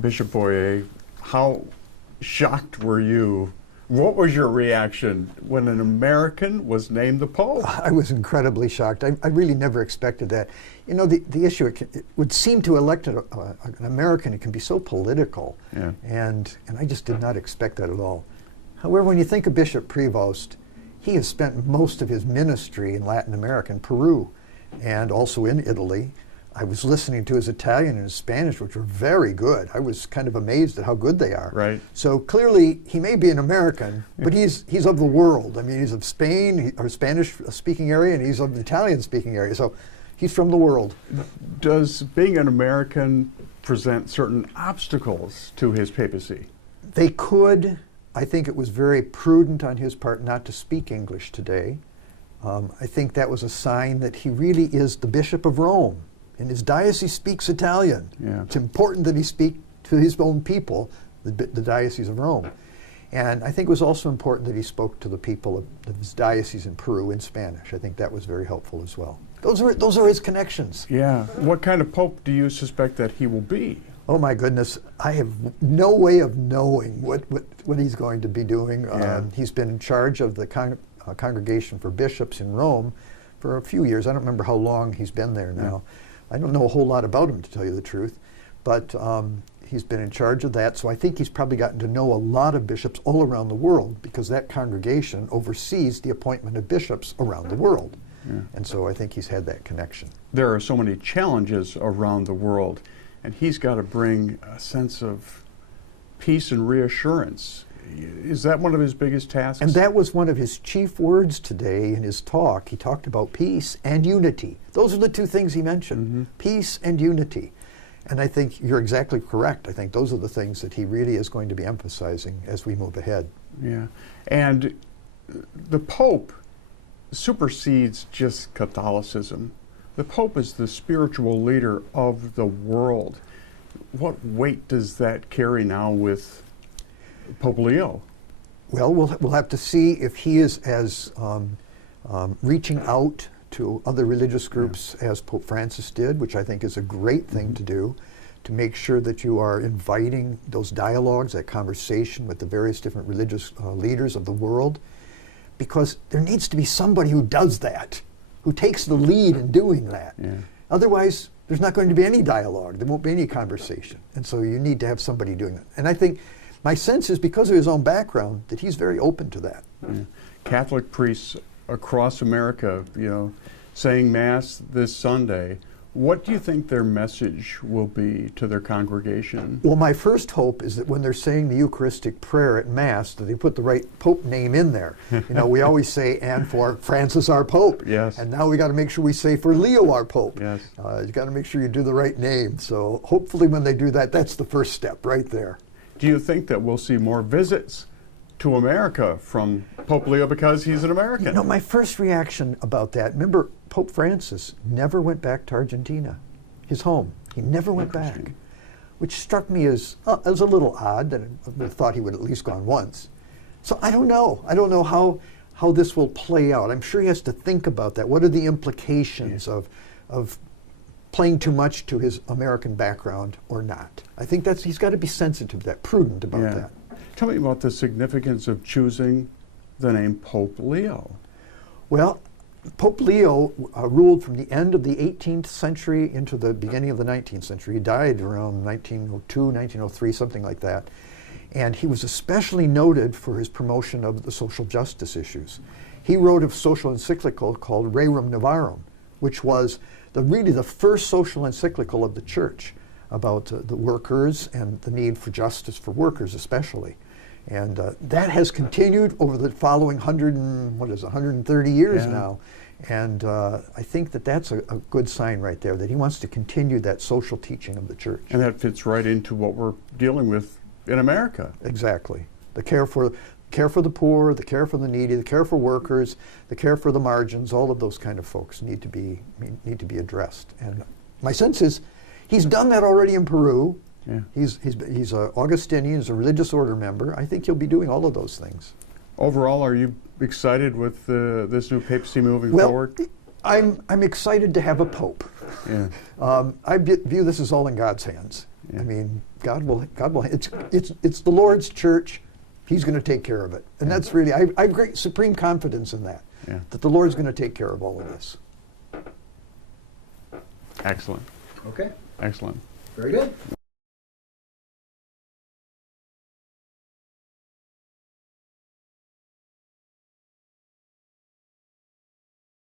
Bishop Boyea, how shocked were you? What was your reaction when an American was named the Pope? I was incredibly shocked. I really never expected that. You know, the issue, it would seem to elect an American, it can be so political. Yeah. And I just did not expect that at all. However, when you think of Bishop Prevost, he has spent most of his ministry in Latin America, in Peru, and also in Italy. I was listening to his Italian and his Spanish, which were very good. I was kind of amazed at how good they are. Right. So clearly, he may be an American, but he's of the world. I mean, he's of Spain, or Spanish-speaking area, and he's of the Italian-speaking area. So he's from the world. Does being an American present certain obstacles to his papacy? They could. I think it was very prudent on his part not to speak English today. I think that was a sign that he really is the Bishop of Rome. And his diocese speaks Italian. Yeah. It's important that he speak to his own people, the Diocese of Rome. And I think it was also important that he spoke to the people of his diocese in Peru in Spanish. I think that was very helpful as well. Those are his connections. Yeah. What kind of Pope do you suspect that he will be? Oh my goodness, I have no way of knowing what he's going to be doing. Yeah. He's been in charge of the Congregation for Bishops in Rome for a few years. I don't remember how long he's been there now. Yeah. I don't know a whole lot about him, to tell you the truth, but he's been in charge of that, so I think he's probably gotten to know a lot of bishops all around the world, because that congregation oversees the appointment of bishops around the world. Yeah. And so I think he's had that connection. There are so many challenges around the world, and he's got to bring a sense of peace and reassurance. Is that one of his biggest tasks? And that was one of his chief words today in his talk. He talked about peace and unity. Those are the two things he mentioned, mm-hmm. Peace and unity. And I think you're exactly correct. I think those are the things that he really is going to be emphasizing as we move ahead. Yeah. And the Pope supersedes just Catholicism. The Pope is the spiritual leader of the world. What weight does that carry now with Pope Leo? Well, we'll have to see if he is as reaching out to other religious groups as Pope Francis did, which I think is a great thing to do, to make sure that you are inviting those dialogues, that conversation with the various different religious leaders of the world, because there needs to be somebody who does that, who takes the lead in doing that. Yeah. Otherwise, there's not going to be any dialogue. There won't be any conversation. And so you need to have somebody doing that. And I think my sense is, because of his own background, that he's very open to that. Yeah. Catholic priests across America, saying Mass this Sunday, what do you think their message will be to their congregation? Well, my first hope is that when they're saying the Eucharistic prayer at Mass, that they put the right Pope name in there. We always say, and for Francis our Pope. Yes. And now we got to make sure we say for Leo our Pope. Yes. You got to make sure you do the right name. So hopefully when they do that, that's the first step right there. Do you think that we'll see more visits to America from Pope Leo because he's an American? My first reaction about that, remember, Pope Francis never went back to Argentina, his home. He never went back, which struck me as a little odd. That I thought he would at least gone once. So I don't know. I don't know how this will play out. I'm sure he has to think about that. What are the implications of playing too much to his American background or not? I think he's got to be sensitive to that, prudent about that. Tell me about the significance of choosing the name Pope Leo. Well, Pope Leo ruled from the end of the 18th century into the beginning of the 19th century. He died around 1902, 1903, something like that. And he was especially noted for his promotion of the social justice issues. He wrote a social encyclical called Rerum Novarum, which was really the first social encyclical of the Church about the workers and the need for justice for workers especially. And that has continued over the following 130 years now. And I think that's a good sign right there, that he wants to continue that social teaching of the Church. And that fits right into what we're dealing with in America. Exactly. The care for the poor, the care for the needy, the care for workers, the care for the margins, all of those kind of folks need to be addressed. And my sense is he's done that already in Peru. Yeah. He's an Augustinian, he's a religious order member. I think he'll be doing all of those things. Overall, are you excited with this new papacy moving forward? I'm excited to have a pope. Yeah. I view this as all in God's hands. Yeah. I mean, God will, it's the Lord's church. He's going to take care of it. And that's really, I have great supreme confidence in that, that the Lord's going to take care of all of this. Excellent. Okay, Excellent. very good.